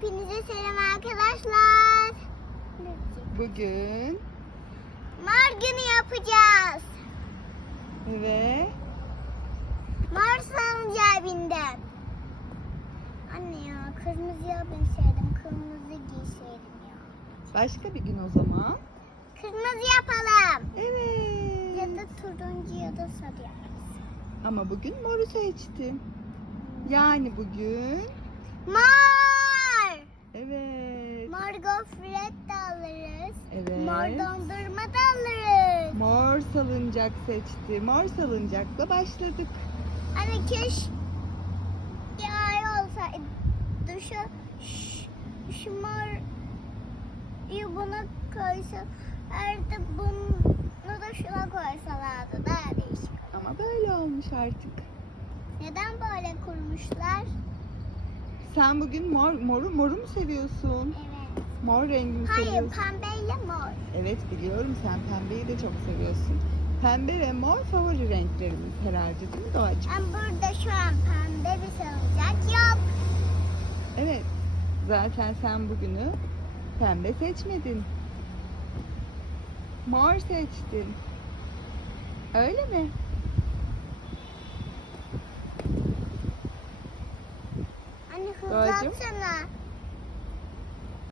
Hepinize selam arkadaşlar. Bugün Mor günü yapacağız. ve Mor salıncağa bindim. Anne ya kırmızıya binseydim, kırmızı giyseydim ya. başka bir gün o zaman. Kırmızı yapalım. Evet. Ya da turuncu ya da sarı yaparız. Ama bugün moru seçtim. Yani bugün Mor. evet. Mor gofret de alırız. Evet. Mor dondurma da alırız. Mor salıncak seçti. Mor salıncakla başladık. Anne keşke ay olsa şu mor buna koysa artık bunu da şuna koysalardı daha değişik. Ama böyle olmuş artık. Neden böyle kurmuşlar? Sen bugün moru mu seviyorsun? Evet. Mor rengi mi Hayır, seviyorsun? pembeyle mor. Evet biliyorum, sen pembeyi de çok seviyorsun. Pembe ve mor favori renklerimiz herhalde, değil mi Doğacığım? Ama burada şu an pembe bir salıncak yok. Evet. Zaten sen bugünü pembe seçmedin. Mor seçtin. Öyle mi? Anne Doğacığım? hızlansana.